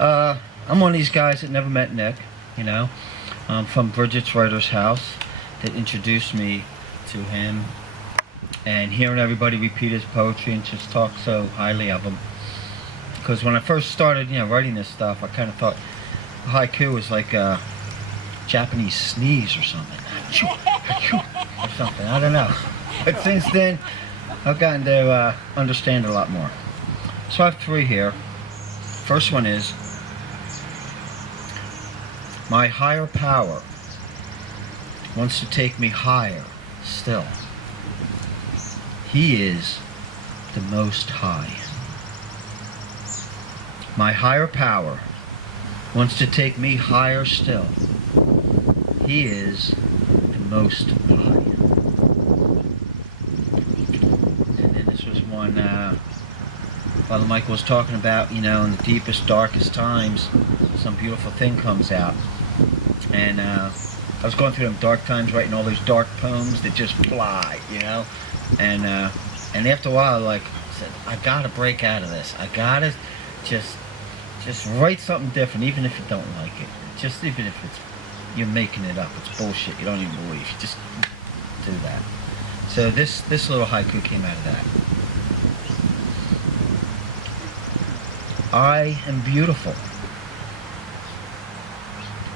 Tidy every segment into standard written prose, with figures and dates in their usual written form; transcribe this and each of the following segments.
I'm one of these guys that never met Nick, you know. From Bridget's writer's house that introduced me to him, and hearing everybody repeat his poetry and just talk so highly of him. Because when I first started, writing this stuff, I kind of thought haiku was like a Japanese sneeze or something. Achoo, achoo, or something, I don't know. But since then, I've gotten to understand it a lot more. So I have 3 here. First one is, my higher power wants to take me higher still. He is the Most High. My higher power wants to take me higher still. He is the Most High. And then this was one Father Michael was talking about, in the deepest, darkest times, some beautiful thing comes out. And I was going through them dark times, writing all those dark poems that just fly, And after a while, I said, I gotta break out of this. I gotta just write something different, even if you don't like it. Just even if you're making it up, it's bullshit. You don't even believe. You just do that. So this little haiku came out of that. I am beautiful,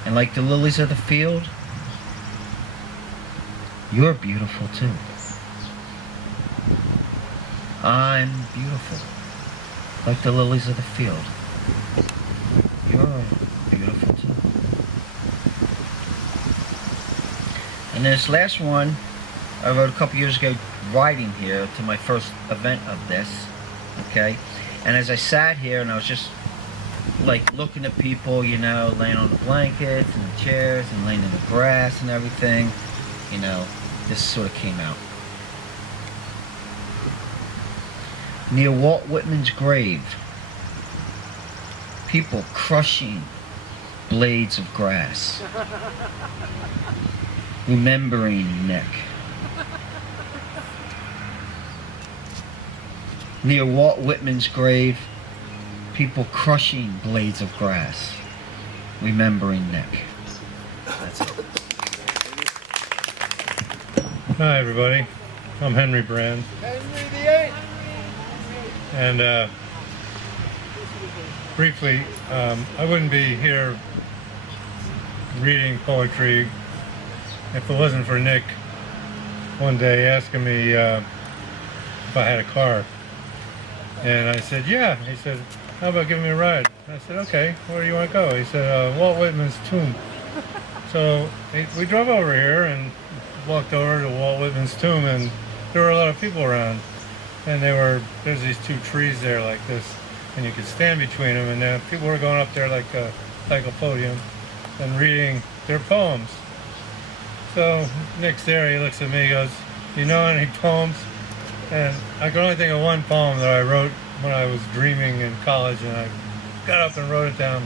and like the lilies of the field, you're beautiful too. I'm beautiful, like the lilies of the field. You're beautiful too. And this last one, I wrote a couple years ago, riding here to my first event of this, okay? And as I sat here and I was just looking at people, laying on the blankets and the chairs and laying in the grass and everything, this sort of came out. Near Walt Whitman's grave, people crushing blades of grass, remembering Nick. Near Walt Whitman's grave, people crushing blades of grass, remembering Nick. That's it. Hi everybody, I'm Henry Brann. Henry the 8th! And briefly, I wouldn't be here reading poetry if it wasn't for Nick one day asking me if I had a car. And I said, yeah. He said, how about giving me a ride? I said, okay, where do you want to go? He said, Walt Whitman's tomb. So we drove over here and walked over to Walt Whitman's tomb, and there were a lot of people around. And there's these 2 trees there like this, and you could stand between them, and people were going up there like a podium and reading their poems. So Nick's there, he looks at me, he goes, you know any poems? And I can only think of one poem that I wrote when I was dreaming in college, and I got up and wrote it down,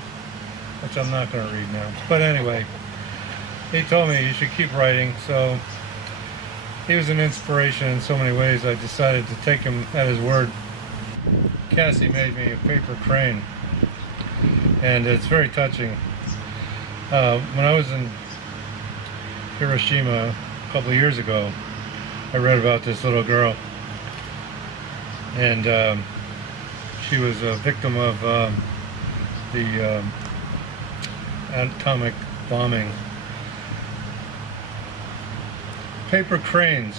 which I'm not going to read now. But anyway, he told me you should keep writing, so he was an inspiration in so many ways. I decided to take him at his word. Cassie made me a paper crane, and it's very touching. When I was in Hiroshima a couple of years ago, I read about this little girl, and she was a victim of the atomic bombing. Paper cranes.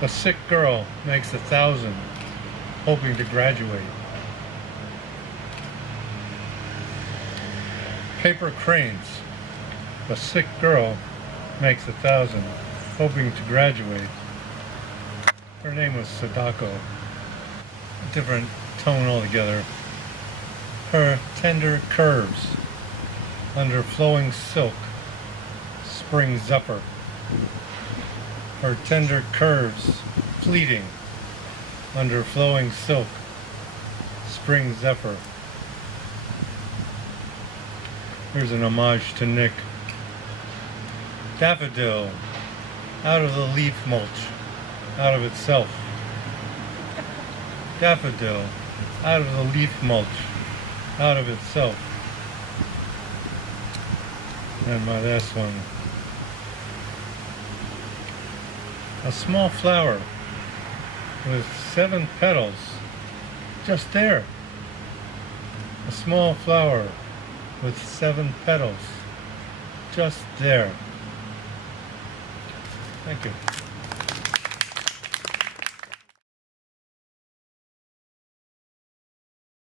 A sick girl makes 1,000, hoping to graduate. Paper cranes. A sick girl makes 1,000, hoping to graduate. Her name was Sadako. A different tone altogether. Her tender curves under flowing silk, spring zephyr. Her tender curves fleeting under flowing silk, spring zephyr. Here's an homage to Nick. Daffodil, out of the leaf mulch, out of itself. Daffodil, out of the leaf mulch, out of itself. And my last one. A small flower with 7 petals. Just there. A small flower with 7 petals. Just there. Thank you.